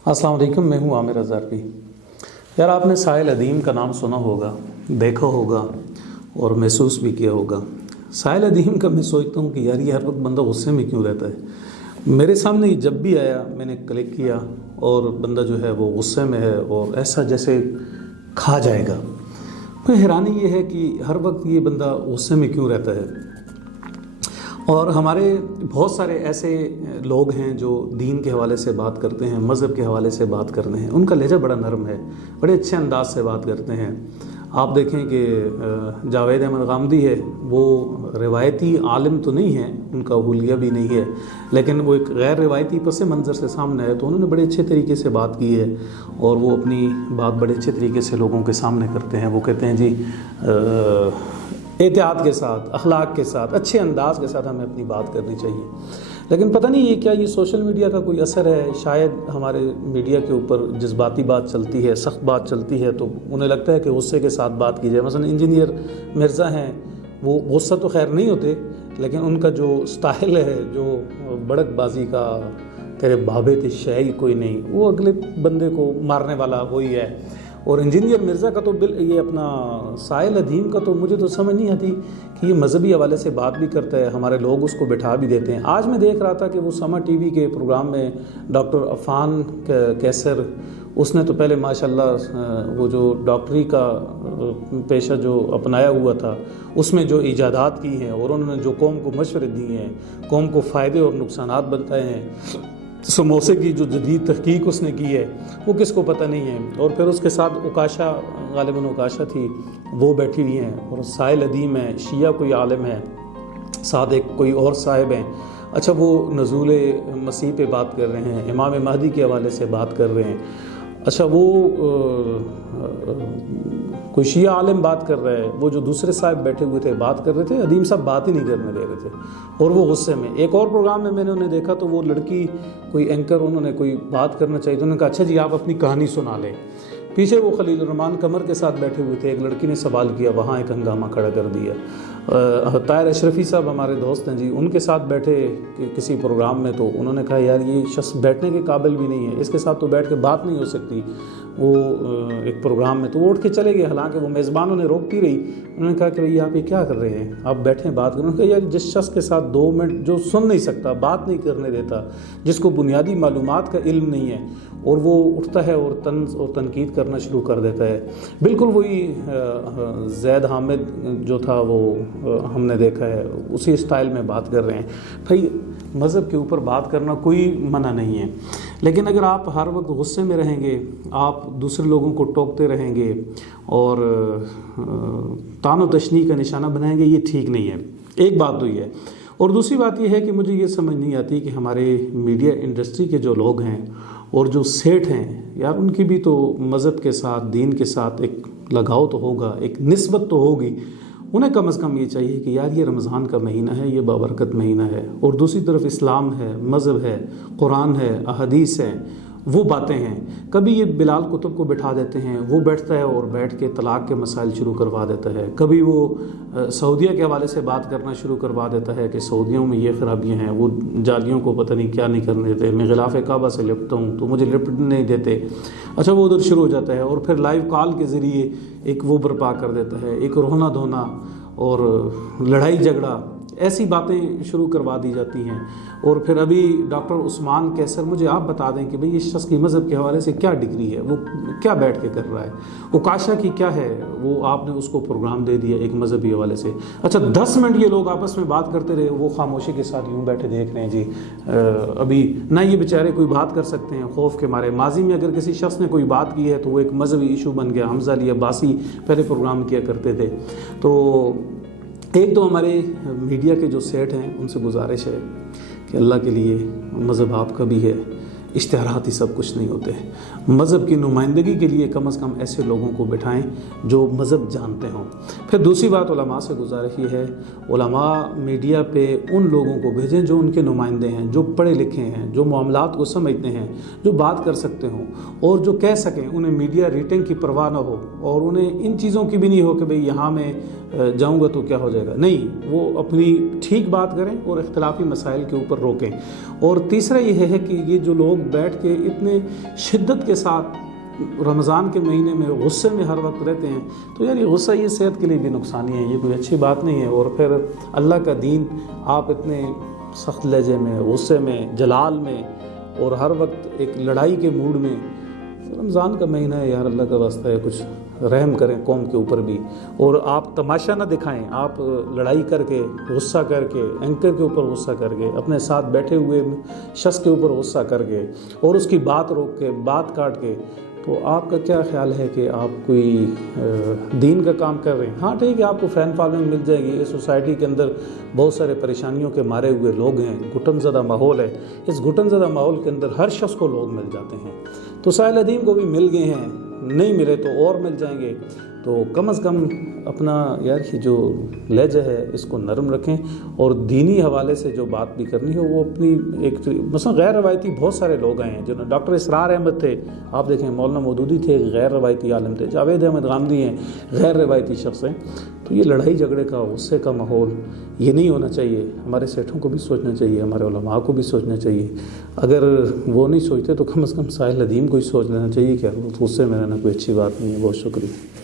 अस्सलाम वालेकुम, मैं हूँ आमिर अज़हरी। यार आपने साहिल अदीम का नाम सुना होगा, देखा होगा और महसूस भी किया होगा। साहिल अदीम का मैं सोचता हूँ कि यार ये हर वक्त बंदा गुस्से में क्यों रहता है। मेरे सामने ये जब भी आया मैंने क्लिक किया और बंदा जो है वो गुस्से में है और ऐसा जैसे खा जाएगा। तो हैरानी ये है कि हर वक्त ये बंदा गुस्से में क्यों रहता है। और हमारे बहुत सारे ऐसे लोग हैं जो दीन के हवाले से बात करते हैं, मज़हब के हवाले से बात करते हैं। उनका लहजा बड़ा नरम है, बड़े अच्छे अंदाज से बात करते हैं। आप देखें कि जावेद अहमद गामदी है, वो रिवायती आलिम तो नहीं है, उनका हुलिया भी नहीं है, लेकिन वो एक गैर रिवायती पस मंज़र से सामने है। तो उन्होंने बड़े अच्छे तरीके से बात की है और वो अपनी बात बड़े अच्छे तरीके से लोगों के सामने करते हैं। वो कहते हैं जी एहतियात के साथ, अखलाक के साथ, अच्छे अंदाज के साथ हमें अपनी बात करनी चाहिए। लेकिन पता नहीं ये क्या ये सोशल मीडिया का कोई असर है। शायद हमारे मीडिया के ऊपर जज्बाती बात चलती है, सख्त बात चलती है, तो उन्हें लगता है कि गुस्से के साथ बात की जाए। मसलन इंजीनियर मिर्ज़ा हैं, वो गुस्सा तो खैर नहीं होते, लेकिन उनका जो स्टाइल है, जो बड़कबाजी का, तेरे बाबे ते शय कोई नहीं, वो अगले बंदे को मारने वाला वही है। और इंजीनियर मिर्ज़ा का तो ये अपना साहिल अदीम का तो मुझे तो समझ नहीं आती कि ये मजहबी हवाले से बात भी करता है, हमारे लोग उसको बिठा भी देते हैं। आज मैं देख रहा था कि वो समा टीवी के प्रोग्राम में डॉक्टर अफ़ान कैसर, उसने तो पहले माशाल्लाह वो जो डॉक्टरी का पेशा जो अपनाया हुआ था उसमें जो इजादात की हैं और उन्होंने जो कौम को मशवरे दिए हैं, कौम को फ़ायदे और नुकसानात बताए हैं, समोसे की जो जदीद तहकीक उसने की है वो किसको पता नहीं है। और फिर उसके साथ उकाशा, गालिबन उकाशा थी, वो बैठी हुई हैं, और साहिल अदीम है, शिया कोई आलिम है, साथ एक कोई और साहिब हैं। अच्छा, वो नज़ूल मसीह पे बात कर रहे हैं, इमाम महदी के हवाले से बात कर रहे हैं। अच्छा, वो कोई शिया आलिम बात कर रहा है, वो जो दूसरे साहब बैठे हुए थे बात कर रहे थे, अदीम साहब बात ही नहीं करने दे रहे थे और वो गुस्से में। एक और प्रोग्राम में मैंने उन्हें देखा तो वो लड़की कोई एंकर, उन्होंने कोई बात करना चाहिए तो उन्होंने कहा अच्छा जी आप अपनी कहानी सुना लें। पीछे वो खलील रहमान कमर के साथ बैठे हुए थे, एक लड़की ने सवाल किया, वहाँ एक हंगामा खड़ा कर दिया। ताहिर अशरफी साहब हमारे दोस्त हैं जी, उनके साथ बैठे किसी प्रोग्राम में, तो उन्होंने कहा यार ये शख्स बैठने के काबिल भी नहीं है, इसके साथ तो बैठ के बात नहीं हो सकती। वो एक प्रोग्राम में तो वो उठ के चले गए, हालांकि वो मेज़बान उन्हें रोकती रही। उन्होंने कहा कि भैया आप ये क्या कर रहे हैं, आप बैठें बात करें। उन्होंने कहा यार जिस शख्स के साथ 2 मिनट जो सुन नहीं सकता, बात नहीं करने देता, जिसको बुनियादी मालूमात का इल्म नहीं है, और वो उठता है और तंज और तनकीद करना शुरू कर देता है। बिल्कुल वही ज़ैद हामिद जो था वो हमने देखा है, उसी स्टाइल में बात कर रहे हैं। भाई मज़हब के ऊपर बात करना कोई मना नहीं है, लेकिन अगर आप हर वक्त गुस्से में रहेंगे, आप दूसरे लोगों को टोकते रहेंगे और तानो तशनी का निशाना बनाएंगे, ये ठीक नहीं है। एक बात तो ये है, और दूसरी बात यह है कि मुझे ये समझ नहीं आती कि हमारे मीडिया इंडस्ट्री के जो लोग हैं और जो सेठ हैं यार, उनकी भी तो मज़हब के साथ, दीन के साथ एक लगाव तो होगा, एक निस्बत तो होगी। उन्हें कम से कम ये चाहिए कि यार ये रमज़ान का महीना है, ये बाबरकत महीना है, और दूसरी तरफ इस्लाम है, मज़हब है, कुरान है, अहदीस है, वो बातें हैं। कभी ये बिलाल कुतुब को बिठा देते हैं, वो बैठता है और बैठ के तलाक़ के मसाइल शुरू करवा देता है। कभी वो सऊदीया के हवाले से बात करना शुरू करवा देता है कि सऊदियों में ये ख़राबियाँ हैं, वो जालियों को पता नहीं क्या नहीं करने देते, मैं ग़िलाफ़ काबा से लिपटता हूँ तो मुझे लिपटने नहीं देते। अच्छा, वो उधर शुरू हो जाता है और फिर लाइव कॉल के ज़रिए एक वो बर्पा कर देता है, एक रोना धोना और लड़ाई झगड़ा, ऐसी बातें शुरू करवा दी जाती हैं। और फिर अभी डॉक्टर उस्मान कैसर, मुझे आप बता दें कि भाई इस शख्स की मज़हब के हवाले से क्या डिग्री है, वो क्या बैठ के कर रहा है, उकाशा की क्या है, वो आपने उसको प्रोग्राम दे दिया एक मज़हबी हवाले से। अच्छा, 10 मिनट ये लोग आपस में बात करते रहे, वो खामोशी के साथ यूँ बैठे देख रहे हैं जी। अभी ना ये बेचारे कोई बात कर सकते हैं खौफ के मारे। माजी में अगर किसी शख्स ने कोई बात की है तो वो एक मज़हबी इशू बन गया। हमज़ा अली अब्बासी पहले प्रोग्राम किया करते थे। तो एक तो हमारे मीडिया के जो सेठ हैं उनसे गुजारिश है कि अल्लाह के लिए मज़हब आपका भी है, इश्तिहारात ही सब कुछ नहीं होते। मज़हब की नुमाइंदगी के लिए कम से कम ऐसे लोगों को बिठाएं जो मज़हब जानते हों। फिर दूसरी बात उलमा से गुजारिश ये है, उलमा मीडिया पे उन लोगों को भेजें जो उनके नुमाइंदे हैं, जो पढ़े लिखे हैं, जो मामलात को समझते हैं, जो बात कर सकते हों और जो कह सकें। उन्हें मीडिया रेटिंग की परवाह ना हो और उन्हें इन चीज़ों की भी नहीं हो कि भाई यहाँ मैं जाऊँगा तो क्या हो जाएगा। नहीं, वो अपनी ठीक बात करें और इख्तिलाफी मसाइल के ऊपर रोकें। और तीसरा ये है कि ये जो लोग بیٹھ کے اتنے شدت کے ساتھ رمضان کے مہینے میں غصے میں ہر وقت رہتے ہیں، تو یار یہ غصہ یہ صحت کے لیے بھی نقصانی ہے، یہ کوئی اچھی بات نہیں ہے۔ اور پھر اللہ کا دین آپ اتنے سخت لہجے میں، غصے میں، جلال میں، اور ہر وقت ایک لڑائی کے موڈ میں۔ رمضان کا مہینہ ہے یار، اللہ کا واسطہ ہے، کچھ رحم کریں قوم کے اوپر بھی، اور آپ تماشا نہ دکھائیں، آپ لڑائی کر کے، غصہ کر کے، اینکر کے اوپر غصہ کر کے، اپنے ساتھ بیٹھے ہوئے شخص کے اوپر غصہ کر کے، اور اس کی بات روک کے، بات کاٹ کے، تو آپ کا کیا خیال ہے کہ آپ کوئی دین کا کام کر رہے ہیں؟ ہاں ٹھیک ہے، آپ کو فین فالوئنگ مل جائے گی، اس سوسائٹی کے اندر بہت سارے پریشانیوں کے مارے ہوئے لوگ ہیں، گھٹن زدہ ماحول ہے، اس گھٹن زدہ ماحول کے اندر ہر شخص کو لوگ مل جاتے ہیں، تو ساحل ادیم کو بھی مل گئے ہیں، نہیں ملے تو اور مل جائیں گے، تو کم از کم اپنا یار یہ جو لہجہ ہے اس کو نرم رکھیں، اور دینی حوالے سے جو بات بھی کرنی ہے وہ اپنی ایک مثلا غیر روایتی بہت سارے لوگ آئے ہیں، جنہوں ڈاکٹر اسرار احمد تھے، آپ دیکھیں مولانا مودودی تھے، غیر روایتی عالم تھے، جاوید احمد غامدی ہیں، غیر روایتی شخص ہیں، تو یہ لڑائی جھگڑے کا، غصے کا ماحول یہ نہیں ہونا چاہیے۔ ہمارے سیٹھوں کو بھی سوچنا چاہیے، ہمارے علماء کو بھی سوچنا چاہیے، اگر وہ نہیں سوچتے تو کم از کم ساحل ادیم کو ہی سوچ لینا چاہیے کہ غصے میں رہنا کوئی اچھی بات نہیں ہے۔ بہت شکریہ۔